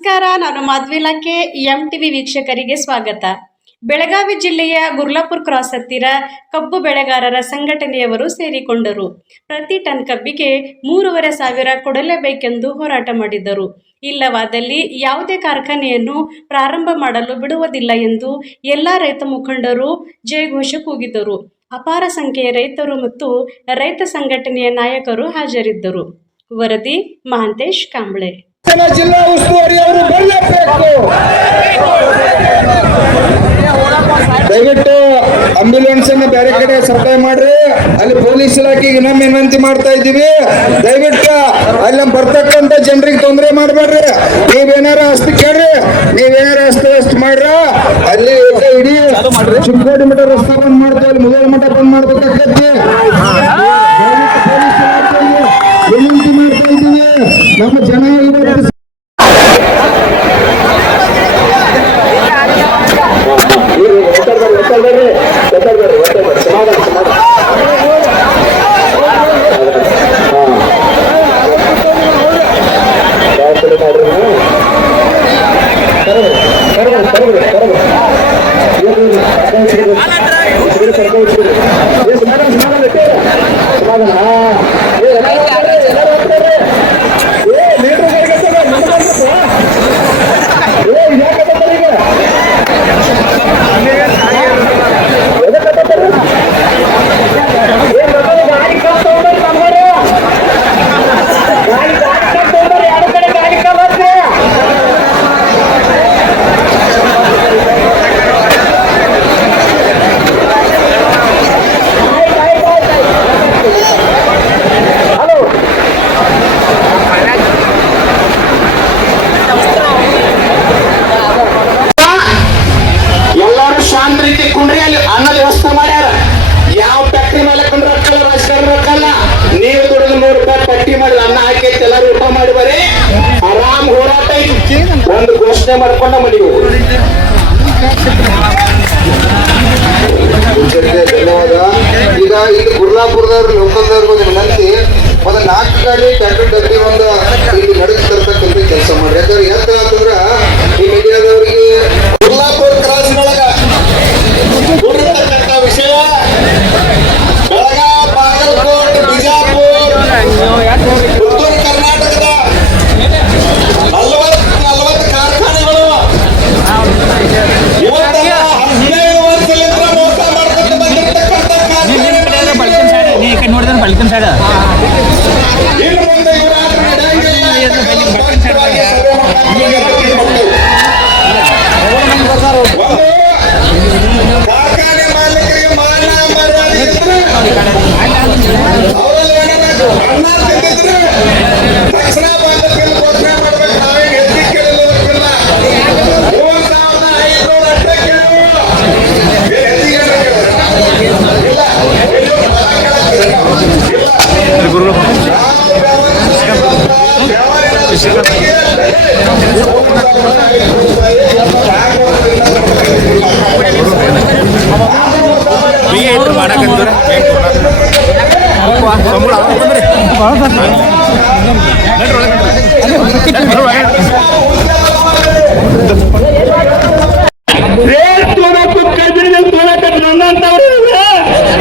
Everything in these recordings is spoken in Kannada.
ನಮಸ್ಕಾರ, ನಾನು ಮಾಧ್ವಿಲಾಕೆ ಎಂ ಟಿವಿ ವೀಕ್ಷಕರಿಗೆ ಸ್ವಾಗತ. ಬೆಳಗಾವಿ ಜಿಲ್ಲೆಯ ಗುರ್ಲಾಪುರ್ ಕ್ರಾಸ್ ಹತ್ತಿರ ಕಬ್ಬು ಬೆಳೆಗಾರರ ಸಂಘಟನೆಯವರು ಸೇರಿಕೊಂಡರು. ಪ್ರತಿ ಟನ್ ಕಬ್ಬಿಗೆ ಮೂರುವರೆ ಸಾವಿರ ಕೊಡಲೇಬೇಕೆಂದು ಹೋರಾಟ ಮಾಡಿದ್ದರು. ಇಲ್ಲವಾದಲ್ಲಿ ಯಾವುದೇ ಕಾರ್ಖಾನೆಯನ್ನು ಪ್ರಾರಂಭ ಮಾಡಲು ಬಿಡುವುದಿಲ್ಲ ಎಂದು ಎಲ್ಲ ರೈತ ಮುಖಂಡರು ಜಯಘೋಷ ಕೂಗಿದರು. ಅಪಾರ ಸಂಖ್ಯೆಯ ರೈತರು ಮತ್ತು ರೈತ ಸಂಘಟನೆಯ ನಾಯಕರು ಹಾಜರಿದ್ದರು. ವರದಿ ಮಹಾಂತೇಶ್ ಕಾಂಬ್ಳೆ. ಜಿಲ್ಲಾ ಉಸ್ತುವಾರಿ ಅವರು ಬರಲೇಬೇಕು ದಯವಿಟ್ಟು ಅಂಬ್ಯುಲೆನ್ಸ್ ಅನ್ನ ಬೇರೆ ಕಡೆ ಸಪ್ಲೈ ಮಾಡ್ರಿ. ಅಲ್ಲಿ ಪೊಲೀಸ್ ಇಲಾಖೆಗೆ ನಮ್ಮ ವಿನಂತಿ ಮಾಡ್ತಾ ಇದ್ದೀವಿ. ದಯವಿಟ್ಟು ಅಲ್ಲಿ ಬರ್ತಕ್ಕಂತ ಜನರಿಗೆ ತೊಂದರೆ ಮಾಡಬೇಡ್ರಿ. ನೀವೇನಾರ ಅಷ್ಟು ಕೇಳ್ರಿ. ನೀವೇನಾರ ಅಷ್ಟು ಅಷ್ಟು ಮಾಡ್ರ. ಅಲ್ಲಿ ಇಡೀ ಚಿಕ್ಕೋಡಿ ಮಠ ರಸ್ತೆ ಬಂದ್ ಮಾಡ್ತೀವಿ, ಅಲ್ಲಿ ಮೊದಲ ಮಠ ಬಂದ್ ಮಾಡ್ಬೇಕಾಗತ್ತೆ ವಿನಂತಿ ಮಾಡ್ತಾ ಇದ್ದೀವಿ. ನಮ್ಮ ಜನ ಹೋರಾಟ ಐತಿ ಒಂದು ಘೋಷಣೆ ಮಾಡ್ಕೊಂಡ ಮನೆಯು ಧನ್ಯವಾದ ಈಗ ಇಲ್ಲಿ ಗುರ್ಲಾಪುರದವ್ರು ಲೋಕಲ್ದವ್ರಿಗೆ ಒಂದು ವಿನಂತಿ ಒಂದು ನಾಲ್ಕು ಗಾಡಿ ಟ್ರ್ಯಾಕ್ಟರ್ ಡಬ್ಬಿ ಈ ಕಡೆ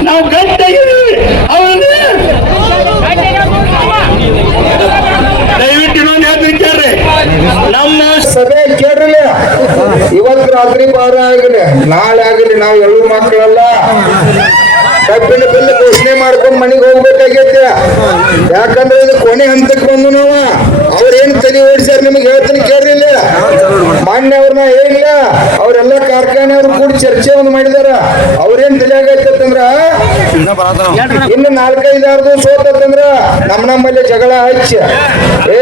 ನಾವು ಗಟ್ಟಿಯಾಗಿದ್ದೀವಿ ಅವರನ್ನ ದಯವಿಟ್ಟು ಇನ್ನೊಂದು ಯಾಕೆ ಕೇಳ್ರಿ ನಮ್ಮ ಸಭೆ ಕೇಳ್ರಲ್ಲ ಇವತ್ತು ರಾತ್ರಿ ಬಾರ ಆಗಲಿ ನಾಳೆ ಆಗಲಿ, ನಾವು ಎಲ್ಲರೂ ಮಕ್ಕಳೆಲ್ಲ ಕಬ್ಬಿನ ಬಿಲ್ ಘೋಷಣೆ ಮಾಡ್ಕೊಂಡು ಮನೆಗೆ ಹೋಗ್ಬೇಕಾಗೈತೆ. ಯಾಕಂದ್ರೆ ಇದು ಕೊನೆ ಹಂತಕ್ಕೆ ಬಂದು ನಾವು. ಅವ್ರೇನ್ ತಲೆ ಓಡಿಸ್ಯಾರ ನಿಮಗೆ ಹೇಳ್ತೀನಿ ಕೇಳಿಲ್ಲ ಮಾನ್ಯ ಅವ್ರನ್ನ ಹೇಳಿಲ್ಲ ಅವರೆಲ್ಲ ಕಾರ್ಖಾನೆ ಅವ್ರು ಕೂಡಿ ಚರ್ಚೆ ಒಂದು ಮಾಡಿದಾರ. ಅವ್ರೇನ್ ತಲೆ ಆಗೈತಂದ್ರ, ಇನ್ನು ನಾಲ್ಕೈದಾರ್ದು ಸೋತಂದ್ರ ನಮ್ಮ ನಮ್ಮಲ್ಲಿ ಜಗಳ ಹಚ್ಚ, ಏ,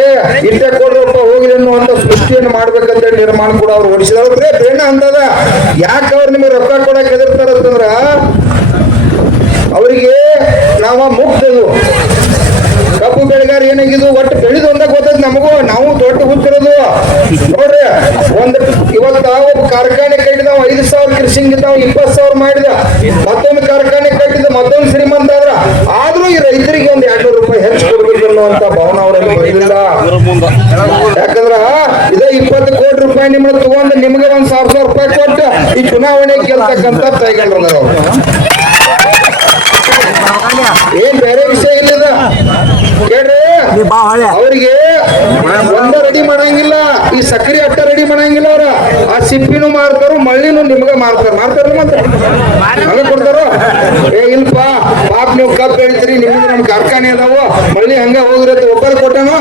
ಇಟ್ಟ ಕೊಡ್ರಪ್ಪ ಹೋಗಿ ಅನ್ನುವಂತ ಸೃಷ್ಟಿಯನ್ನು ಮಾಡ್ಬೇಕಂತ ನಿರ್ಮಾಣ ಕೂಡ ಅವ್ರು ಓಡಿಸಿದ್ರೆ ಬೇಡ ಅಂತದ ಯಾಕೆ ಅವ್ರು ನಿಮಗೆ ರೊಕ್ಕ ಕೊಡಕ್ ಹೆದರ್ತಾರಂತಂದ್ರ ಅವರಿಗೆ ನಾವ ಮುಗ್ದದು ಕಬ್ಬು ಬೆಳೆಗಾರ ಏನಾಗಿದ್ದು? ಒಟ್ಟು ಬೆಳೆದು ಅಂತ ಗೊತ್ತದ ನಮಗೂ? ನಾವು ದೊಡ್ಡ ಹುಚ್ಚಿರೋದು ನೋಡ್ರಿ, ಒಂದ್ ಇವತ್ತ ಒಬ್ಬ ಕಾರ್ಖಾನೆ ಕಟ್ಟಿದ ಐದು ಸಾವಿರ ಕೃಷಿಂಗ್ ನಾವು ಇಪ್ಪತ್ತು ಸಾವಿರ ಮಾಡಿದ. ಮತ್ತೊಂದು ಕಾರ್ಖಾನೆ ಕಟ್ಟಿದ, ಮತ್ತೊಂದು ಶ್ರೀಮಂತ ಆದ್ರ. ಆದ್ರೂ ಈ ರೈತರಿಗೆ ಒಂದ್ ಎರಡ್ನೂರು ರೂಪಾಯಿ ಹೆಚ್ಚು ಕೊಡ್ಬೇಕು ಅನ್ನುವಂತ ಭಾವನ ಅವರಲ್ಲಿ ಬರಲಿಲ್ಲ ಯಾಕಂದ್ರ ಇದೇ ಇಪ್ಪತ್ತು ಕೋಟಿ ರೂಪಾಯಿ ನಿಮ್ಮ ತಗೊಂಡು ನಿಮ್ಗೆ ಒಂದ್ ಸಾವಿರ ಸಾವಿರ ರೂಪಾಯಿ ಕೊಟ್ಟು ಈ ಚುನಾವಣೆ ಗೆಲ್ತಕ್ಕಂತ ತೈಗಂಡ್ರ ಅವ್ರು. ಏನ್ ಬೇರೆ ವಿಷಯ ಇಲ್ಲದ ಕೇಳ್ರಿ. ಅವರಿಗೆ ಒಂದ ರೆಡಿ ಮಾಡಂಗಿಲ್ಲ ಈ ಸಕ್ರಿ ಅಟ್ಟ ರೆಡಿ ಮಾಡಂಗಿಲ್ಲ ಅವ್ರ. ಆ ಸಿಪ್ಪಿನೂ ಮಾಡ್ತಾರು ಮಳ್ಳಿನೂ ನಿಮ್ಗ ಮಾರ್ತಾರ. ಮಾರ್ತಾರ ಮತ್ತೆ? ಹಂಗ ಕೊಡ್ತಾರ? ಏ ಇಲ್ಪ ಪಾಪ ನೀವು ಕಬ್ಬು ಹೇಳ್ತೀರಿ ನಿಮ್ಗೆ ನಮ್ ಕಾರ್ಖಾನೆ ಅದಾವ. ಮಳ್ಳಿ ಹಂಗ ಹೋಗಿರತ್ತೆ ಒಬ್ಬರು ಕೊಟ್ಟನು?